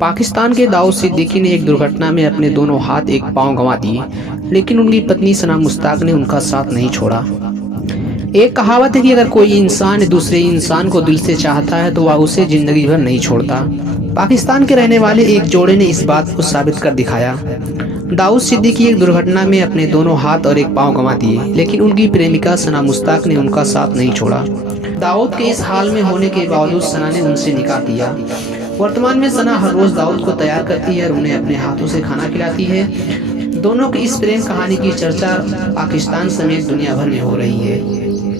पाकिस्तान के दाऊद सिद्दीकी ने एक दुर्घटना में अपने दोनों हाथ एक पांव गंवा दिए, लेकिन उनकी पत्नी सना मुश्ताक ने उनका साथ नहीं छोड़ा। एक कहावत है कि अगर कोई इंसान दूसरे इंसान को दिल से चाहता है तो वह उसे जिंदगी भर नहीं छोड़ता। पाकिस्तान के रहने वाले एक जोड़े ने इस बात को साबित कर दिखाया। दाऊद सिद्दीकी एक दुर्घटना में अपने दोनों हाथ और एक पांव गंवा दिए, लेकिन उनकी प्रेमिका सना मुश्ताक ने उनका साथ नहीं छोड़ा। दाऊद के इस हाल में होने के बावजूद सना ने उनसे निकाह किया। वर्तमान में सना हर रोज दाऊद को तैयार करती है और उन्हें अपने हाथों से खाना खिलाती है। दोनों की इस प्रेम कहानी की चर्चा पाकिस्तान समेत दुनिया भर में हो रही है।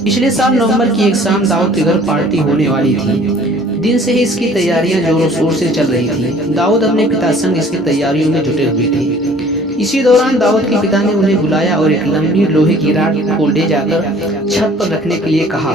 पिछले साल नवंबर की एक शाम दाऊद के घर पार्टी होने वाली थी। दिन से ही इसकी तैयारियां जोरों शोर से चल रही थी। दाऊद अपने पिता संग इसकी तैयारियों में जुटे हुए थे। इसी दौरान दाऊद के पिता ने उन्हें बुलाया और एक लंबी लोहे की राड को ले जाकर छत पर रखने के लिए कहा,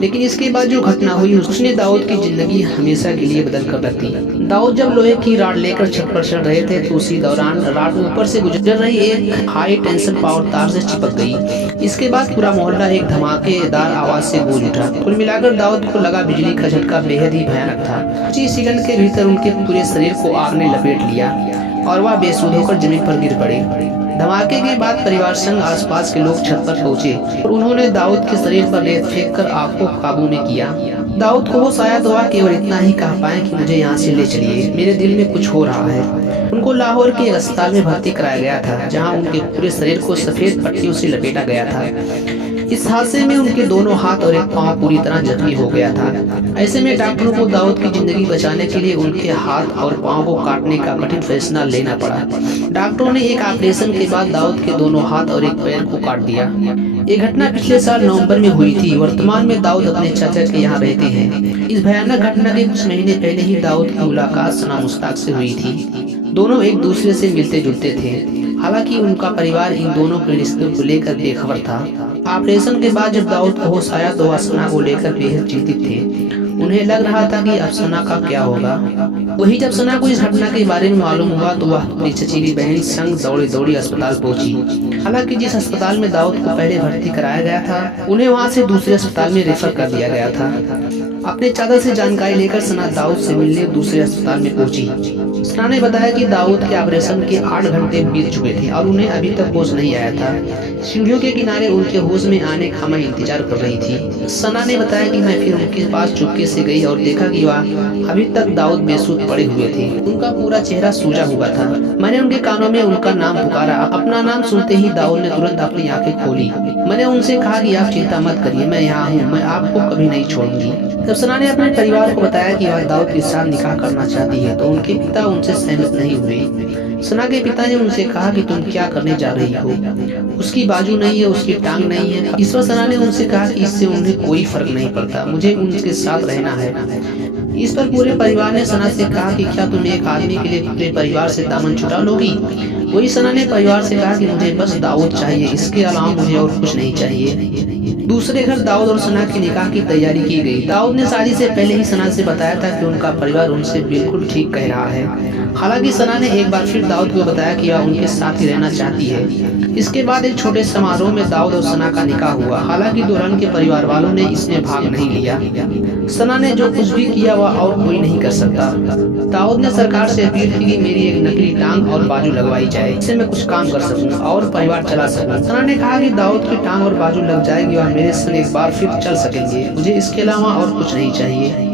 लेकिन इसके बाद जो घटना हुई उसने दाऊद की जिंदगी हमेशा के लिए बदल कर रख दी। दाऊद जब लोहे की राड लेकर छत पर चढ़ रहे थे तो उसी दौरान राड ऊपर से गुजर रही एक हाई टेंशन पावर तार से चिपक गई। इसके बाद पूरा मोहल्ला एक धमाकेदार आवाज से गूंज उठा। कुल मिलाकर दाऊद को लगा बिजली का झटका बेहद ही भयानक था। कुछ ही सेकंड के भीतर उनके पूरे शरीर को आग ने लपेट लिया और वह बेसुध होकर जमीन पर गिर पड़े। धमाके के बाद परिवार संग आसपास के लोग छत पर पहुंचे और उन्होंने दाऊद के शरीर पर रेत फेंक कर आग को काबू में किया। दाऊद को वो शायद हुआ केवल इतना ही कह पाए कि मुझे यहाँ से ले चलिए, मेरे दिल में कुछ हो रहा है। उनको लाहौर के एक अस्पताल में भर्ती कराया गया था, जहाँ उनके पूरे शरीर को सफेद पट्टियों से लपेटा गया था। इस हादसे में उनके दोनों हाथ और एक पांव पूरी तरह जख्मी हो गया था। ऐसे में डॉक्टरों को दाऊद की जिंदगी बचाने के लिए उनके हाथ और पांव को काटने का कठिन फैसला लेना पड़ा। डॉक्टरों ने एक ऑपरेशन के बाद दाऊद के दोनों हाथ और एक पैर को काट दिया। ये घटना पिछले साल नवंबर में हुई थी। वर्तमान में दाऊद अपने चाचा के यहाँ रहते हैं। इस भयानक घटना के कुछ महीने पहले ही दाऊद की मुलाकात सना मुश्ताक से हुई थी। दोनों एक दूसरे से मिलते जुलते थे। हालांकि उनका परिवार इन दोनों के रिश्ते को लेकर बेखबर था। ऑपरेशन के बाद जब दाऊद को होश आया तो वह सना को लेकर बेहद चिंतित थे। उन्हें लग रहा था कि अब सना का क्या होगा। वही जब सना को इस घटना के बारे में मालूम हुआ तो वह अपनी चचेरी बहन संग दौड़ी दौड़ी अस्पताल पहुंची। हालांकि जिस अस्पताल में दाऊद को पहले भर्ती कराया गया था उन्हें वहां से दूसरे अस्पताल में रेफर कर दिया गया था। अपने चाचा से जानकारी लेकर सना दाऊद से मिलने दूसरे अस्पताल में पहुंची। सना ने बताया कि दाऊद के ऑपरेशन के 8 घंटे बीत चुके थे और उन्हें अभी तक होश नहीं आया था। सीढ़ियों के किनारे उनके होश में आने का मैं इंतजार कर रही थी। सना ने बताया कि मैं फिर उनके पास चुपके से गई और देखा कि वह अभी तक दाऊद बेसुध पड़े हुए थे। उनका पूरा चेहरा सूजा हुआ था। मैंने उनके कानों में उनका नाम पुकारा। अपना नाम सुनते ही दाऊद ने तुरंत अपनी आंखें खोली। मैंने उनसे कहा कि आप चिंता मत करिए, मैं यहाँ हूँ, मैं आपको कभी नहीं छोड़ूंगी। जब सना ने अपने परिवार को बताया कि वह दाऊद के साथ निकाह करना चाहती है तो उनके पिता उनसे सहमत नहीं हुए। सना के पिता ने उनसे कहा कि तुम क्या करने जा रही हो, उसकी बाजू नहीं है, उसकी टांग नहीं है। इस पर सना ने उनसे कहा कि इससे उन्हें कोई फर्क नहीं पड़ता, मुझे उनके साथ रहना है। इस पर पूरे परिवार ने सना से कहा कि क्या तुम एक आदमी के लिए पूरे परिवार से दामन छुड़ा लोगी। वही सना ने परिवार से कहा कि मुझे बस दाऊद चाहिए, इसके अलावा मुझे और कुछ नहीं चाहिए। दूसरे घर दाऊद और सना के निकाह की तैयारी की गई। दाऊद ने शादी से पहले ही सना से बताया था कि उनका परिवार उनसे बिल्कुल ठीक कह रहा है। हालांकि सना ने एक बार फिर दाऊद को बताया कि वह उनके साथ ही रहना चाहती है। इसके बाद एक छोटे समारोह में दाऊद और सना का निकाह हुआ। हालांकि दुल्हन के परिवार वालों ने इसमें भाग नहीं लिया। सना ने जो कुछ भी किया वह और कोई नहीं कर सकता। दाऊद ने सरकार से अपील की कि मेरी एक नकली टांग और बाजू लगवाई जाए, इससे मैं कुछ काम कर सकूं और परिवार चला सकूं। सना ने कहा कि दाऊद की टांग और बाजू लग जाएगी और मेरे संग एक बार फिर चल सकेंगे, मुझे इसके अलावा और कुछ नहीं चाहिए।